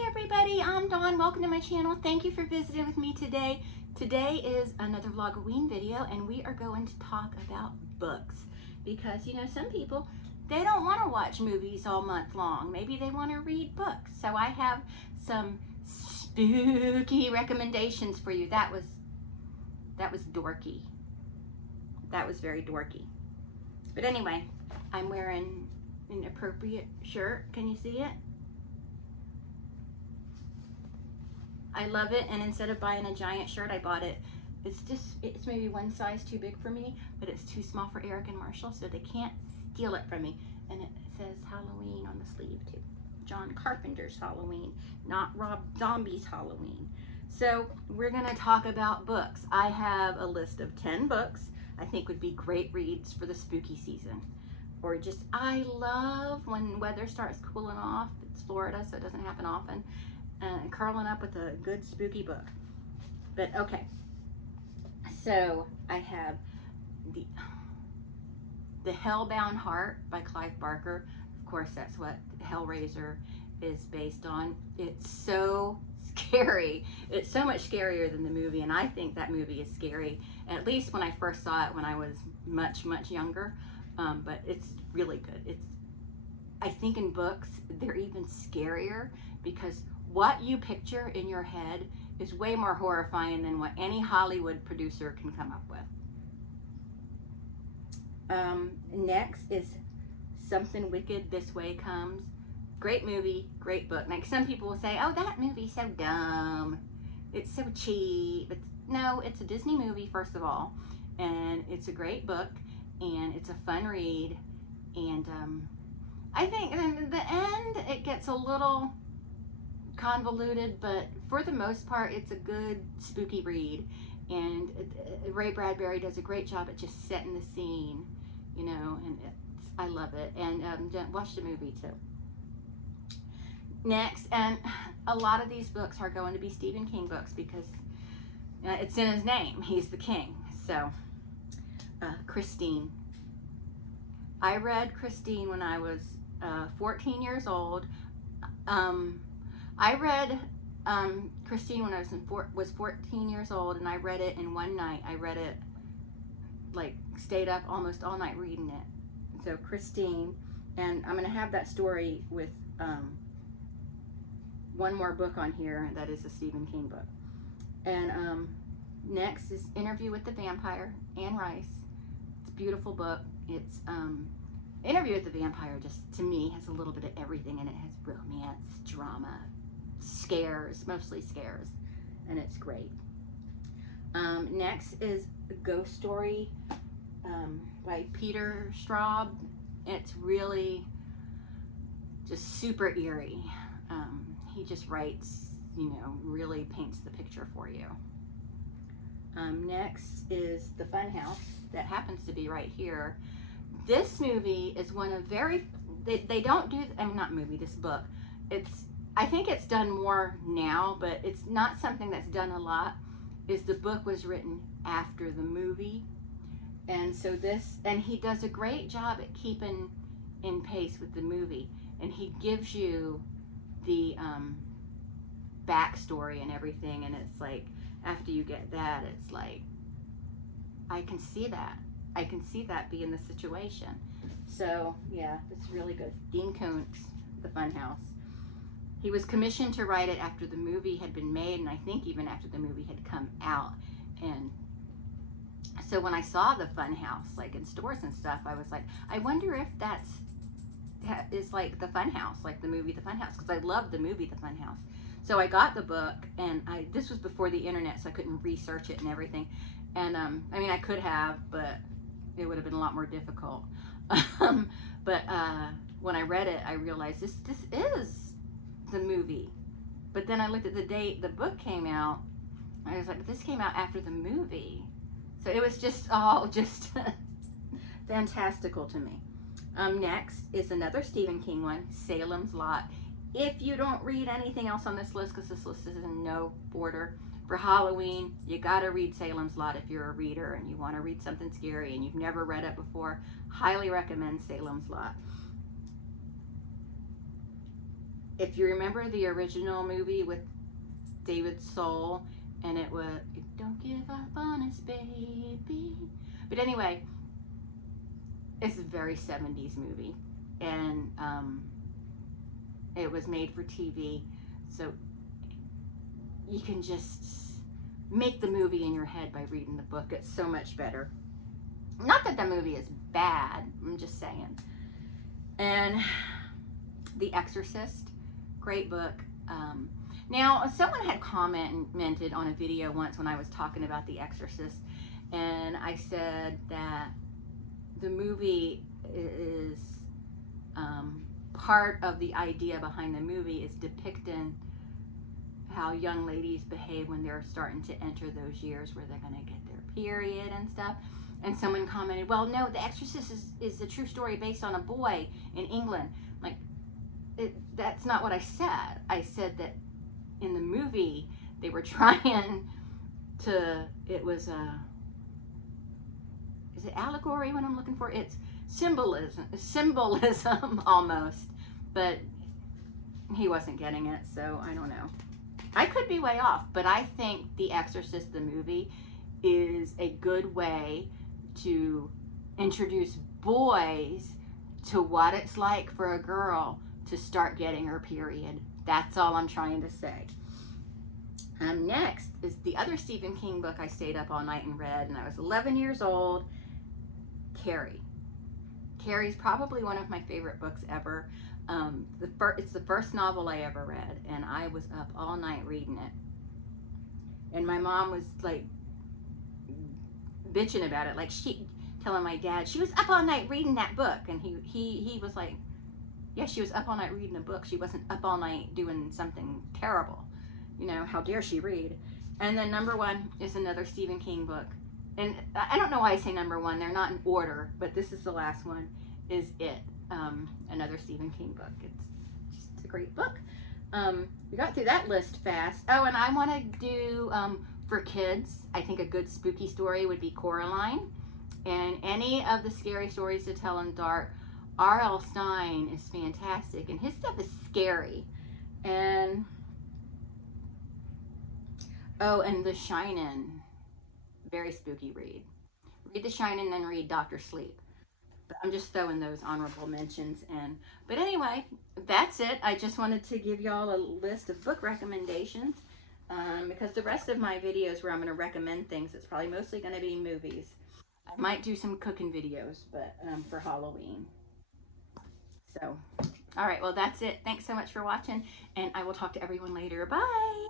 Hi everybody, I'm Dawn. Welcome to my channel. Thank you for visiting with me today. Today is another Vlogoween video and we are going to talk about books because you know some people, they don't want to watch movies all month long. Maybe they want to read books. So I have some spooky recommendations for you. That was dorky. That was very dorky. But anyway, I'm wearing an appropriate shirt. Can you see it? I love it, and instead of buying a giant shirt, I bought it. It's maybe one size too big for me, but it's too small for Eric and Marshall, so they can't steal it from me. And it says Halloween on the sleeve too. John Carpenter's Halloween, not Rob Zombie's Halloween. So we're gonna talk about books. I have a list of 10 books I think would be great reads for the spooky season. Or just, I love when weather starts cooling off. It's Florida, so it doesn't happen often. And curling up with a good spooky book. But okay, so I have the Hellbound Heart by Clive Barker. Of course, that's what Hellraiser is based on. It's so scary. It's so much scarier than the movie, and I think that movie is scary, at least when I first saw it when I was much younger. But it's really good. I think in books they're even scarier because what you picture in your head is way more horrifying than what any Hollywood producer can come up with. Next is Something Wicked This Way Comes. Great movie, great book. Like some people will say, oh, that movie's so dumb. It's so cheap. No, it's a Disney movie, first of all. And it's a great book. And it's a fun read. And I think in the end, it gets a little convoluted, but for the most part it's a good spooky read, and Ray Bradbury does a great job at just setting the scene, you know, and I love it. And watch the movie too. Next, and a lot of these books are going to be Stephen King books because it's in his name, he's the king. So Christine. I read Christine when I was 14 years old. I read Christine when I was 14 years old, and I read it in one night. I read it, like, stayed up almost all night reading it. So Christine, and I'm gonna have that story with one more book on here that is a Stephen King book. And next is Interview with the Vampire, Anne Rice. It's a beautiful book. It's Interview with the Vampire just, to me, has a little bit of everything in it. It has romance, drama, scares, mostly scares, and it's great. Next is a Ghost Story by Peter Straub. It's really just super eerie. He just writes, you know, really paints the picture for you. Next is The Funhouse, that happens to be right here. This movie is one of they don't do, I mean, not movie, this book. I think it's done more now, but it's not something that's done a lot, is the book was written after the movie. And so and he does a great job at keeping in pace with the movie. And he gives you the backstory and everything. And it's like, after you get that, it's like, I can see that. I can see that being the situation. So yeah, it's really good. Dean Koontz, The Funhouse. He was commissioned to write it after the movie had been made, and I think even after the movie had come out. And so when I saw The Funhouse, like in stores and stuff, I was like, I wonder if that is like The Funhouse, like the movie The Funhouse, because I love the movie The Funhouse. So I got the book, and this was before the internet, so I couldn't research it and everything. And I mean, I could have, but it would have been a lot more difficult. But when I read it, I realized this is the movie. But then I looked at the date the book came out. I was like, this came out after the movie. So it was just all just fantastical to me. Next is another Stephen King one, Salem's Lot. If you don't read anything else on this list, because this list is in no order, for Halloween, you gotta read Salem's Lot if you're a reader and you want to read something scary and you've never read it before. Highly recommend Salem's Lot. if you remember the original movie with David Soul, and it was "Don't Give Up on Us, Baby." But anyway, it's a very 70s movie, and it was made for TV, so you can just make the movie in your head by reading the book. It's so much better. Not that the movie is bad, I'm just saying. And The Exorcist, great book. Now, someone had commented on a video once when I was talking about The Exorcist, and I said that the movie is part of the idea behind the movie is depicting how young ladies behave when they're starting to enter those years where they're going to get their period and stuff. And someone commented, well, no, The Exorcist is a true story based on a boy in England. Like, that's not what I said. I said that in the movie, they were trying to, it was a, is it allegory what I'm looking for? It's symbolism almost, but he wasn't getting it, so I don't know. I could be way off, but I think The Exorcist, the movie, is a good way to introduce boys to what it's like for a girl to start getting her period. That's all I'm trying to say. Next is the other Stephen King book I stayed up all night and read, and I was 11 years old, Carrie. Carrie's probably one of my favorite books ever. It's the first novel I ever read, and I was up all night reading it. And my mom was like bitching about it, like telling my dad she was up all night reading that book, and he was like, yeah, she was up all night reading a book. She wasn't up all night doing something terrible. You know, how dare she read? And then number one is another Stephen King book. And I don't know why I say number one. They're not in order, but this is the last one, is It. Another Stephen King book. It's just a great book. We got through that list fast. Oh, and I want to do, for kids, I think a good spooky story would be Coraline. And any of the scary stories to tell in dark, R.L. Stine is fantastic. And his stuff is scary. And, oh, and The Shining. Very spooky read. Read The Shining, then read Dr. Sleep. But I'm just throwing those honorable mentions in. But anyway, that's it. I just wanted to give y'all a list of book recommendations, because the rest of my videos where I'm going to recommend things, it's probably mostly going to be movies. I might do some cooking videos, but for Halloween. So, all right, well, that's it. Thanks so much for watching, and I will talk to everyone later. Bye!